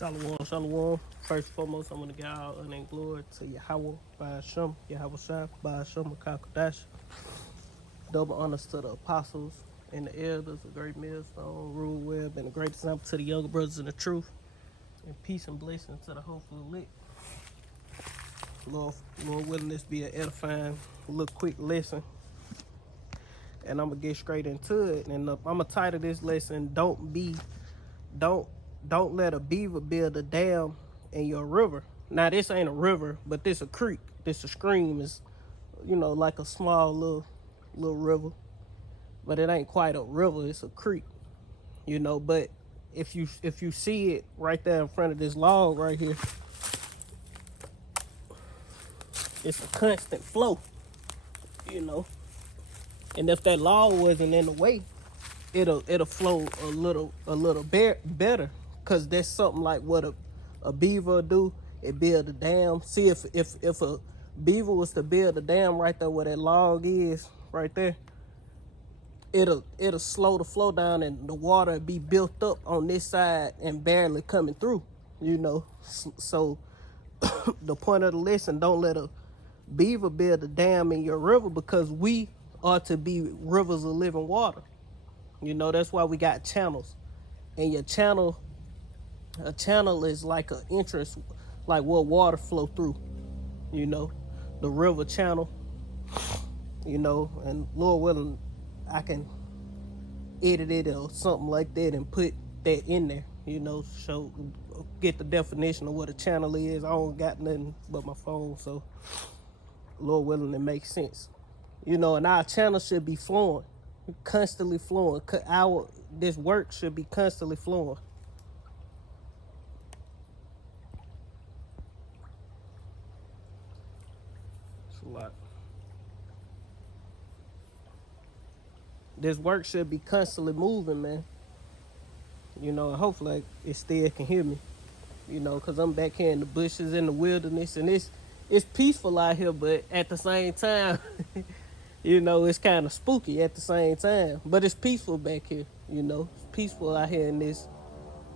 Shalom, shalom. First and foremost, I want to give all honor and glory to Yahweh, by Hashem, Yahweh Shai, by Hashem, Kakadash. Double honors to the apostles and the elders, the great millstone, rule web, and a great example to the younger brothers in the truth. And peace and blessing to the hopefully lit. Lord willing, this be an edifying, little quick lesson. And I'm going to get straight into it. And I'm going to title this lesson, don't let a beaver build a dam in your river. Now this ain't a river, but this a creek. This a stream is, like a small little river, but it ain't quite a river. It's a creek, But if you see it right there in front of this log right here, it's a constant flow, And if that log wasn't in the way, it'll flow a little better, cause that's something like what a beaver do. It build a dam. See, if a beaver was to build a dam right there where that log is right there, it'll slow the flow down and the water be built up on this side and barely coming through. So the point of the lesson: don't let a beaver build a dam in your river, because we are to be rivers of living water. That's why we got channels. And a channel is like an entrance, like where water flow through, the river channel, and Lord willing, I can edit it or something like that and put that in there, show, get the definition of what a channel is. I don't got nothing but my phone, so Lord willing, it makes sense. And our channel should be flowing. Constantly flowing. This work should be constantly flowing. It's a lot. This work should be constantly moving, man. And hopefully it still can hear me. Because I'm back here in the bushes in the wilderness, and it's peaceful out here, but at the same time, it's kind of spooky at the same time. But it's peaceful back here, It's peaceful out here in this,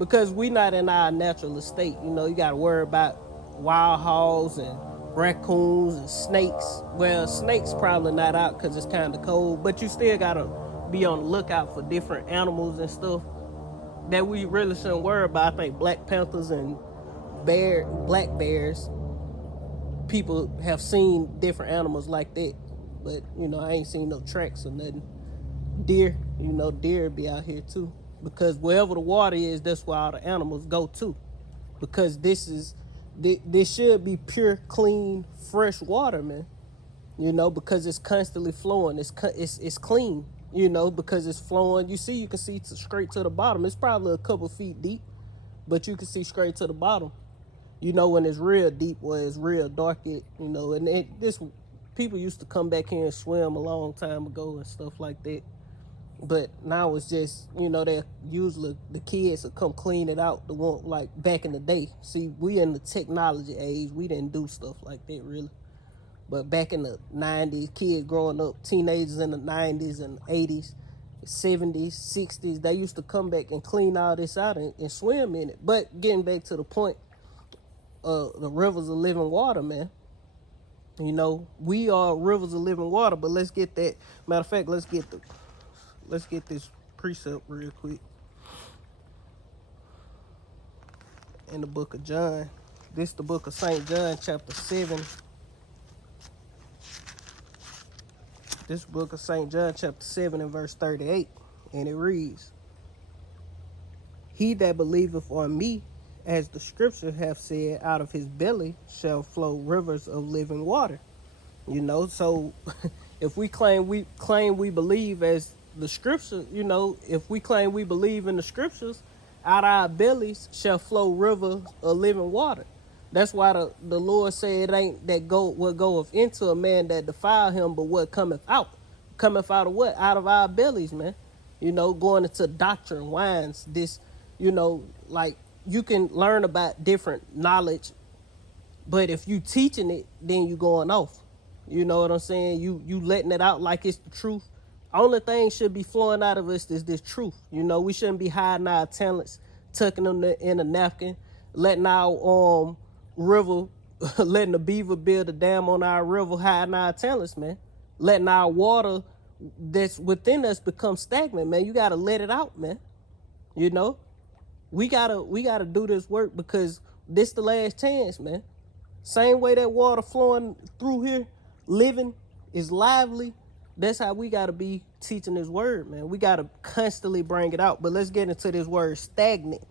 because we not in our natural estate. You got to worry about wild hogs and raccoons and snakes. Well, snakes probably not out because it's kind of cold, but you still got to be on the lookout for different animals and stuff that we really shouldn't worry about. I think black panthers and black bears, people have seen different animals like that. But, I ain't seen no tracks or nothing. Deer, deer be out here too. Because wherever the water is, that's where all the animals go to. Because this should be pure, clean, fresh water, man. Because it's constantly flowing. It's clean, because it's flowing. You can see straight to the bottom. It's probably a couple feet deep, but you can see straight to the bottom. When it's real deep, where it's real dark, this people used to come back here and swim a long time ago and stuff like that. But now it's just, they usually, the kids will come clean it out. The one like back in the day. See, we in the technology age. We didn't do stuff like that really. But back in the 90s, kids growing up, teenagers in the 90s and 80s, 70s, 60s, they used to come back and clean all this out and swim in it. But getting back to the point, the rivers of living water, man. We are rivers of living water, but let's get that. Matter of fact, let's get this precept real quick. In the book of John. This is the book of St. John, chapter 7. This book of St. John, chapter 7 and verse 38. And it reads, "He that believeth on me, as the scripture hath said, out of his belly shall flow rivers of living water." So if we claim we believe as the scripture, if we claim we believe in the scriptures, out of our bellies shall flow rivers of living water. That's why the Lord said it ain't that what goeth into a man that defile him, but what cometh out. Cometh out of what? Out of our bellies, man. Going into doctrine, wines, this, like you can learn about different knowledge, but if you teaching it, then you going off. You know what I'm saying? You letting it out like it's the truth. Only thing should be flowing out of us is this truth. We shouldn't be hiding our talents, tucking them in a napkin, letting our river, letting the beaver build a dam on our river, hiding our talents, man. Letting our water that's within us become stagnant, man. You gotta let it out, man. You know, we gotta do this work because this the last chance, man. Same way that water flowing through here, living is lively. That's how we gotta be teaching this word, man. We gotta constantly bring it out. But let's get into this word stagnant,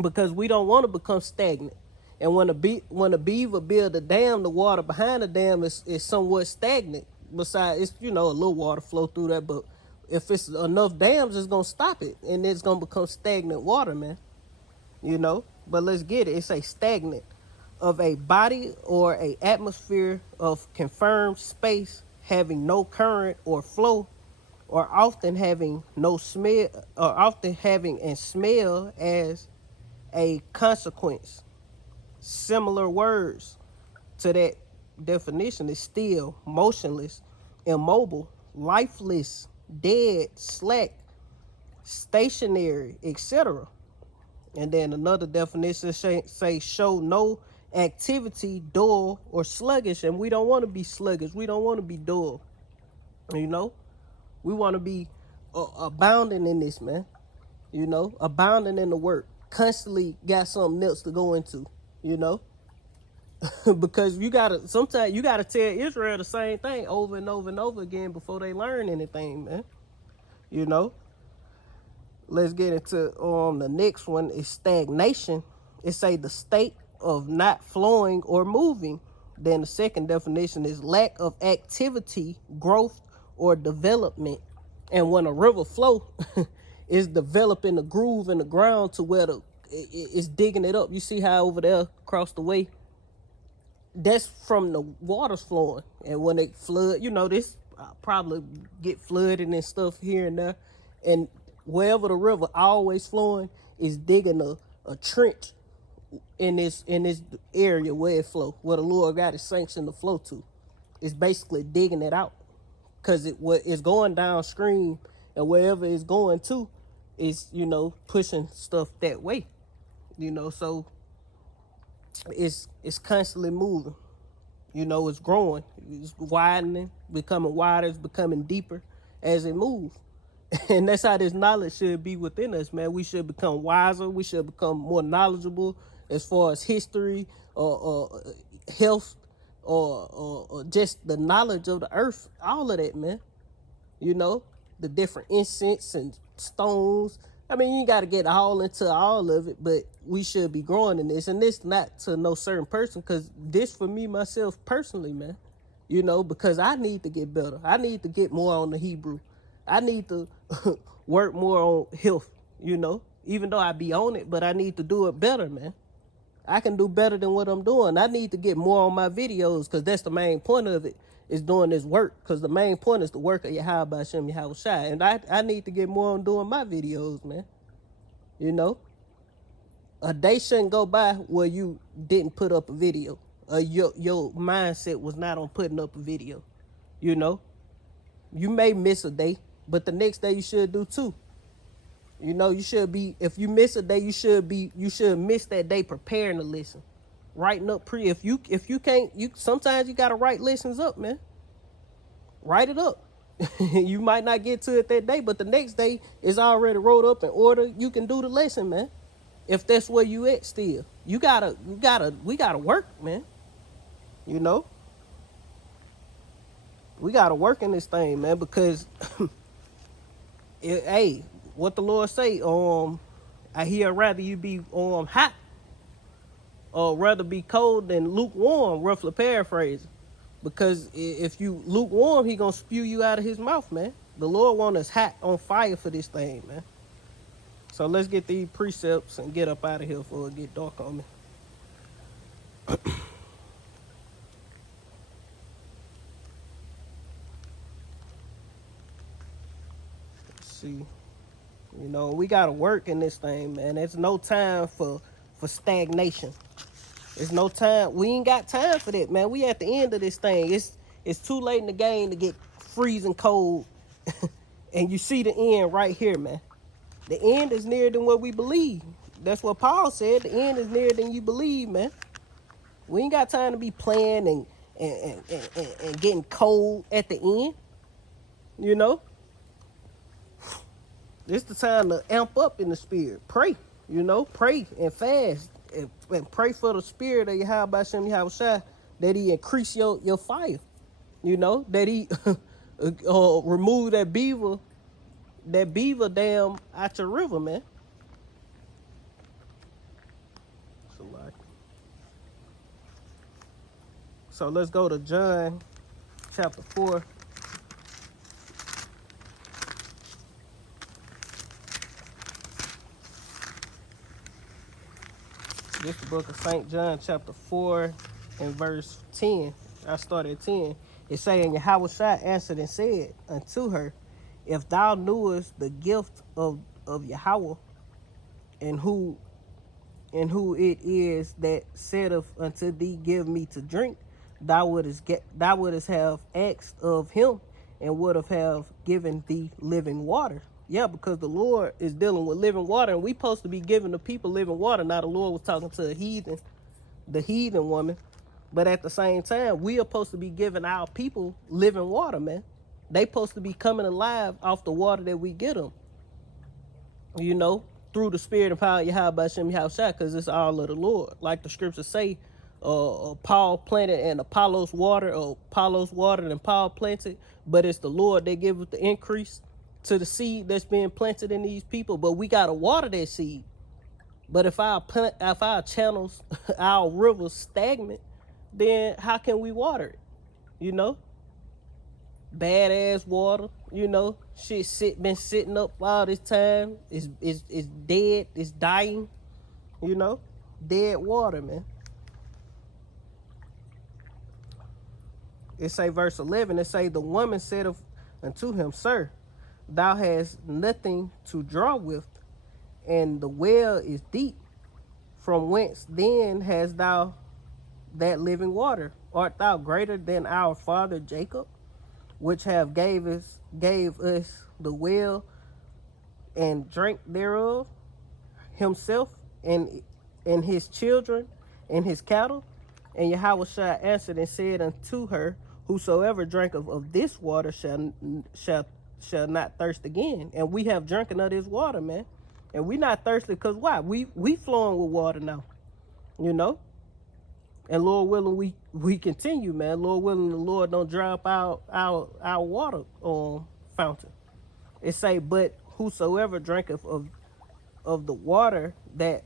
because we don't want to become stagnant. And when a beaver build a dam, the water behind the dam is somewhat stagnant. Besides, it's a little water flow through that, but if it's enough dams, it's gonna stop it, and it's gonna become stagnant water, man. But let's get it. It's a stagnant of a body or a atmosphere of confirmed space having no current or flow, or often having no smell, or often having and smell as a consequence. Similar words to that definition is still, motionless, immobile, lifeless, dead, slack, stationary, etc. And then another definition say show no activity, dull, or sluggish. And we don't want to be sluggish. We don't want to be dull. We want to be abounding in this, man. Abounding in the work. Constantly got something else to go into, you know. Because sometimes you gotta tell Israel the same thing over and over and over again before they learn anything, man. You know. Let's get into the next one is stagnation. It say the state of not flowing or moving. Then the second definition is lack of activity, growth, or development. And when a river flow is developing a groove in the ground to where it's digging it up. You see how over there across the way, that's from the waters flowing. And when they flood, this probably get flooded and stuff here and there. And wherever the river always flowing is digging a trench in this area where it flow, where the Lord got it sanctioned to flow to. It's basically digging it out, because it's going downstream, and wherever it's going to is pushing stuff that way. So it's constantly moving. It's growing, it's widening, becoming wider, it's becoming deeper as it moves. And that's how this knowledge should be within us, man. We should become wiser. We should become more knowledgeable as far as history or health or just the knowledge of the earth. All of that, man. The different incense and stones. I mean, you got to get all into all of it, but we should be growing in this. And this not to no certain person, because this for me, myself, personally, man. Because I need to get better. I need to get more on the Hebrew. I need to work more on health, even though I be on it, but I need to do it better, man. I can do better than what I'm doing. I need to get more on my videos, because that's the main point of it, is doing this work, because the main point is the work of Yahweh Hashem Yahweh Shai. And I need to get more on doing my videos, man. A day shouldn't go by where you didn't put up a video. Your mindset was not on putting up a video. You may miss a day, but the next day you should do too. You should be, if you miss a day, you should miss that day preparing to listen. Writing up if you can't, sometimes you gotta write lessons up, man. Write it up. You might not get to it that day, but the next day is already wrote up in order. You can do the lesson, man. If that's where you at still. We gotta work, man. We gotta work in this thing, man, because hey, what the Lord say, I hear rather you be hot or rather be cold than lukewarm, roughly paraphrasing. Because if you lukewarm, he gonna spew you out of his mouth, man. The Lord want us hot on fire for this thing, man. So let's get these precepts and get up out of here before it get dark on me. Let's see. We gotta work in this thing, man. There's no time for stagnation. There's no time. We ain't got time for that, man. We at the end of this thing. It's too late in the game to get freezing cold. And you see the end right here, man. The end is nearer than what we believe. That's what Paul said. The end is nearer than you believe, man. We ain't got time to be playing and getting cold at the end. You know, it's the time to amp up in the spirit. Pray, pray and fast and pray for the spirit of Yahweh Shem Yahweh that he increase your fire. That he remove that beaver dam out your river, man. So let's go to John chapter 4. This is the book of St. John chapter 4 and verse 10. I started at 10. It saying, Yahweh answered and said unto her, if thou knewest the gift of Yahweh, and who it is that saith unto thee, give me to drink, thou wouldest have asked of him, and would have given thee living water. Yeah, because the Lord is dealing with living water, and we supposed to be giving the people living water. Now the Lord was talking to the heathen woman, but at the same time, we are supposed to be giving our people living water, man. They supposed to be coming alive off the water that we get them, through the spirit and power of Yahweh Shem Yahweh, because it's all of the Lord. Like the scriptures say, Paul planted and Apollos watered, or Apollos watered and Paul planted, but it's the Lord that giveth the increase to the seed that's being planted in these people. But we gotta water that seed. But if our channels, our rivers stagnant, then how can we water it? You know, bad ass water. Shit been sitting up all this time. It's dead. It's dying. Dead water, man. It say verse 11. It say the woman said unto him, Sir, thou hast nothing to draw with, and the well is deep. From whence then hast thou that living water? Art thou greater than our father Jacob, which gave us the well, and drank thereof himself and his children and his cattle? And Yahweh answered and said unto her, Whosoever drinketh of this water shall not thirst again. And we have drinking of this water, man. And we not thirsty because why? We flowing with water now, And Lord willing, we continue, man. Lord willing, the Lord don't dry up our water fountain. It say, but whosoever drinketh of the water that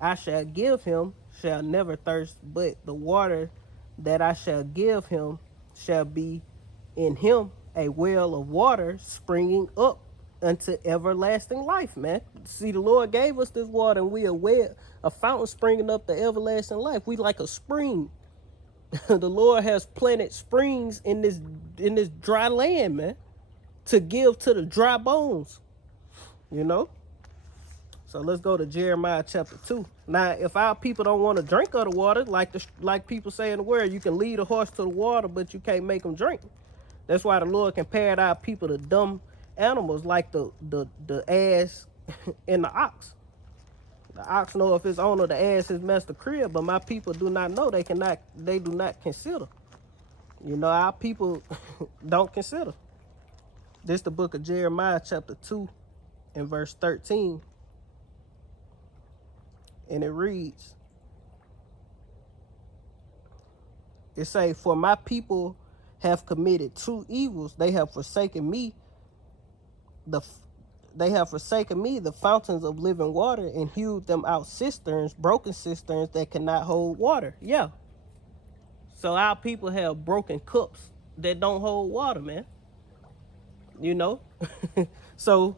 I shall give him shall never thirst, but the water that I shall give him shall be in him a well of water springing up unto everlasting life, man. See, the Lord gave us this water, and we are a fountain springing up to everlasting life. We like a spring. The Lord has planted springs in this dry land, man, to give to the dry bones, So let's go to Jeremiah chapter 2. Now, if our people don't want to drink of the water, like people say in the world, you can lead a horse to the water, but you can't make them drink. That's why the Lord compared our people to dumb animals like the ass and the ox. The ox know if his owner, the ass, his master crib, but my people do not know. They do not consider. Our people don't consider. This is the book of Jeremiah chapter 2 and verse 13. And it reads, it say, For my people have committed two evils. They have forsaken me, the fountains of living water, and hewed them out broken cisterns that cannot hold water. Yeah. So our people have broken cups that don't hold water, man. So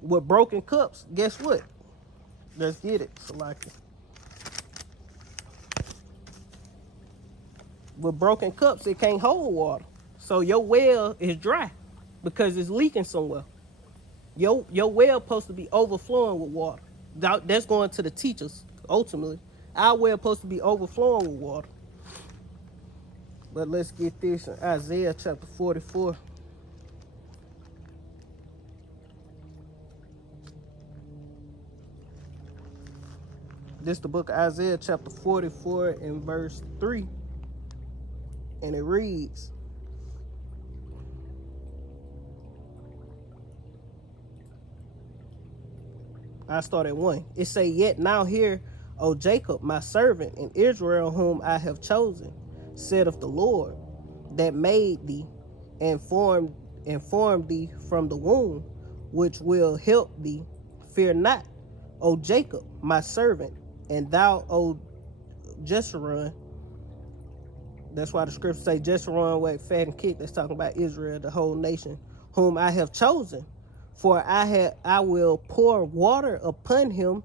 with broken cups, guess what? Let's get it, Salaki. With broken cups, it can't hold water. So your well is dry because it's leaking somewhere. Your well supposed to be overflowing with water. That's going to the teachers, ultimately. Our well supposed to be overflowing with water. But let's get this in Isaiah chapter 44. This the book of Isaiah chapter 44 and verse 3. And it reads, I start at 1. It say, yet now hear, O Jacob, my servant, and Israel, whom I have chosen, saith the Lord, that made thee and formed thee from the womb, which will help thee. Fear not, O Jacob, my servant, and thou, O Jeshurun. That's why the scripture say Jeshurun wait fat and kick. That's talking about Israel, the whole nation, whom I have chosen. For I will pour water upon him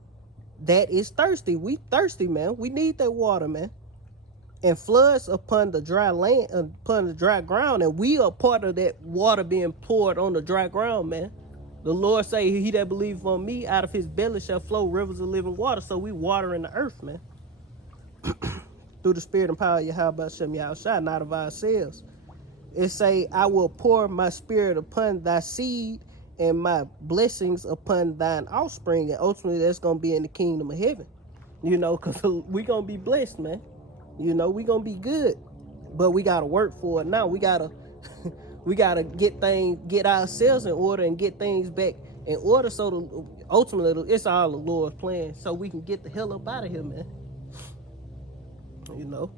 that is thirsty. We thirsty, man. We need that water, man. And floods upon the dry land, upon the dry ground, and we are part of that water being poured on the dry ground, man. The Lord say, he that believeth on me, out of his belly shall flow rivers of living water. So we watering the earth, man. Through the spirit and power of Yahweh Shem Yahushua, not of ourselves. It say, I will pour my spirit upon thy seed and my blessings upon thine offspring. And ultimately, that's going to be in the kingdom of heaven. You know, because we going to be blessed, man. You know, we going to be good. But we got to work for it now. We got to we got to get ourselves in order and get things back in order. So ultimately, it's all the Lord's plan. So we can get the hell up out of here, man. You know,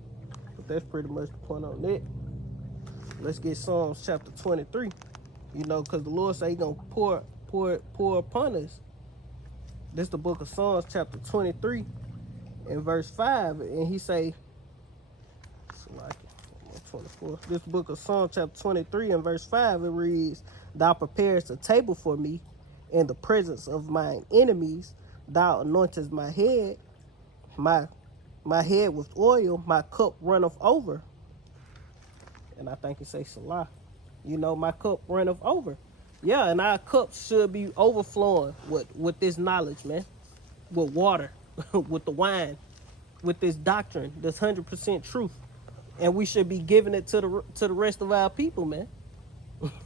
but that's pretty much the point on that. Let's get Psalms chapter 23. You know, because the Lord say he gonna pour upon us. This is the book of Psalms chapter 23 and verse 5. And he say, like 24. This book of Psalms chapter 23 and verse 5, it reads, thou preparest a table for me in the presence of mine enemies. Thou anointest my head, my head with oil, my cup runneth over. And I think it says Salah. You know, my cup runneth over. Yeah, and our cups should be overflowing with this knowledge, man. With water, with the wine, with this doctrine, this 100% truth. And we should be giving it to the rest of our people, man.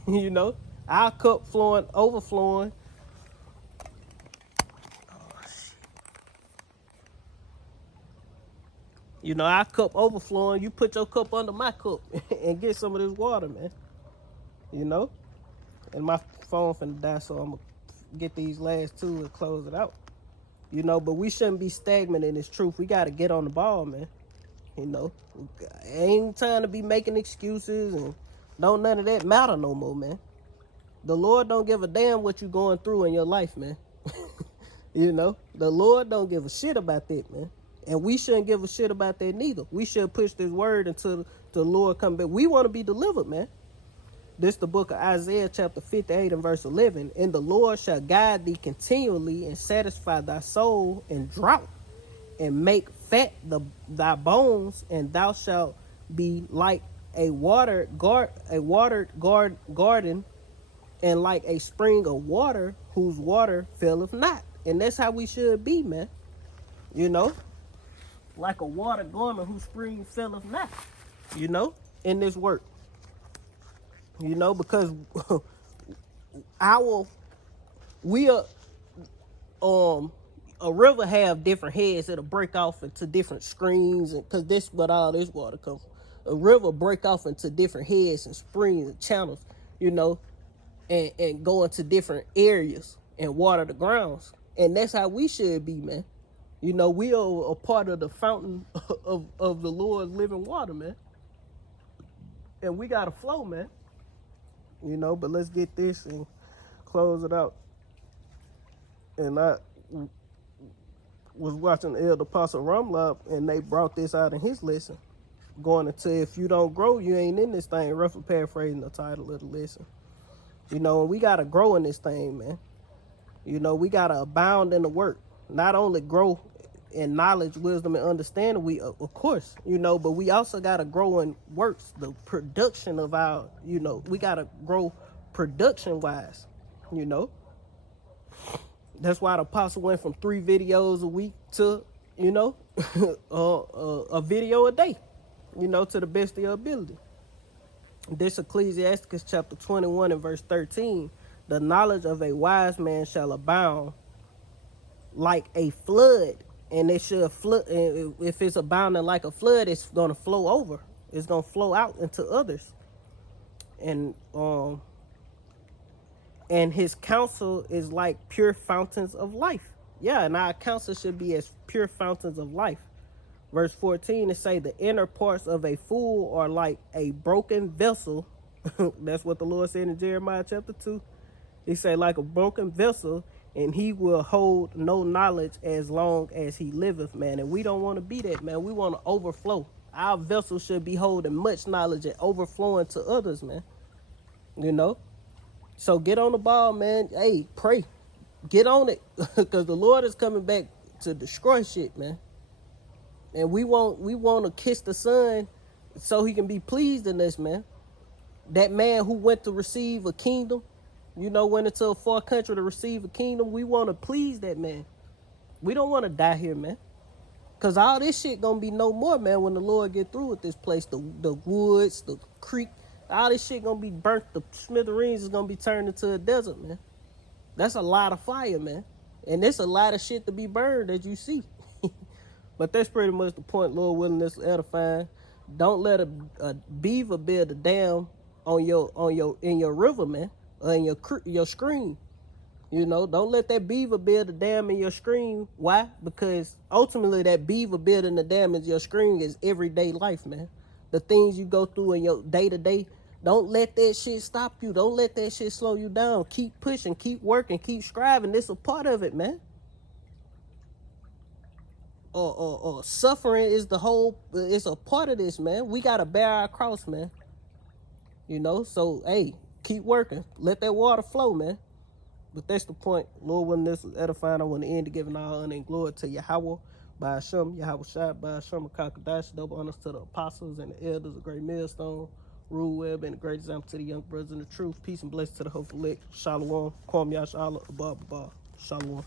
You know, our cup flowing, overflowing. You know, our cup overflowing. You put your cup under my cup and get some of this water, man. You know? And my phone finna die, so I'm gonna get these last two and close it out. You know, but we shouldn't be stagnant in this truth. We gotta get on the ball, man. You know? Ain't time to be making excuses and don't none of that matter no more, man. The Lord don't give a damn what you going through in your life, man. You know? The Lord don't give a shit about that, man. And we shouldn't give a shit about that neither. We should push this word until the Lord come back. We want to be delivered, man. This the book of Isaiah chapter 58 and verse 11. And the Lord shall guide thee continually and satisfy thy soul in drought and make fat thy bones, and thou shalt be like a watered garden and like a spring of water whose water faileth not. And that's how we should be, man. You know? Like a water garment whose spring faileth not, you know, in this work. You know, because a river have different heads that'll break off into different streams, and because this what all this water comes from. A river break off into different heads and springs and channels, you know, and go into different areas and water the grounds. And that's how we should be, man. You know, we are a part of the fountain of the Lord's living water, man. And we got to flow, man. You know, but let's get this and close it out. And I was watching the Elder Apostle Rumlop, and they brought this out in his lesson. Going into, if you don't grow, you ain't in this thing. Roughly paraphrasing the title of the lesson. You know, and we got to grow in this thing, man. You know, we got to abound in the work. Not only grow in knowledge, wisdom, and understanding, we of course, you know, but we also got to grow in works, the production of our, you know, we got to grow production wise, you know. That's why the apostle went from 3 videos a week to, you know, a video a day, you know, to the best of your ability. This Ecclesiasticus chapter 21 and verse 13, the knowledge of a wise man shall abound like a flood and it should flood. If it's abounding like a flood, it's gonna flow over. It's gonna flow out into others. And and his counsel is like pure fountains of life. Yeah, and our counsel should be as pure fountains of life. Verse 14, it say the inner parts of a fool are like a broken vessel. That's what the Lord said in Jeremiah chapter 2. He say like a broken vessel, and he will hold no knowledge as long as he liveth, man. And we don't want to be that, man. We want to overflow. Our vessel should be holding much knowledge and overflowing to others, man. You know? So get on the ball, man. Hey, pray. Get on it. Because the Lord is coming back to destroy shit, man. And we want to kiss the Son so he can be pleased in us, man. That man who went to receive a kingdom, went into a far country to receive a kingdom, we want to please that man. We don't want to die here, man. Because all this shit going to be no more, man, when the Lord get through with this place. The woods, the creek, all this shit going to be burnt. The smithereens is going to be turned into a desert, man. That's a lot of fire, man. And there's a lot of shit to be burned that you see. But that's pretty much the point, Lord willing, this edifying. Don't let a beaver build a dam in your river, man, or in your stream. Don't let that beaver build a dam in your stream. Why? Because ultimately that beaver building the dam in your stream is everyday life, man. The things you go through in your day to day. Don't let that shit stop you. Don't let that shit slow you down. Keep pushing, keep working, keep striving. This a part of it, man. Or suffering is it's a part of this, man. We gotta bear our cross, man. So hey, keep working. Let that water flow, man. But that's the point. Lord, when this is edifying, I want to end to giving all honor and glory to Yahweh, by Hashem, Yahweh Shai, by Hashem, Kakadash, double honors to the apostles and the elders, a great millstone, rule web, and a great example to the young brothers in the truth. Peace and blessings to the hopeful elect. Shalom. Kwam Yashala, Abba, Shalom.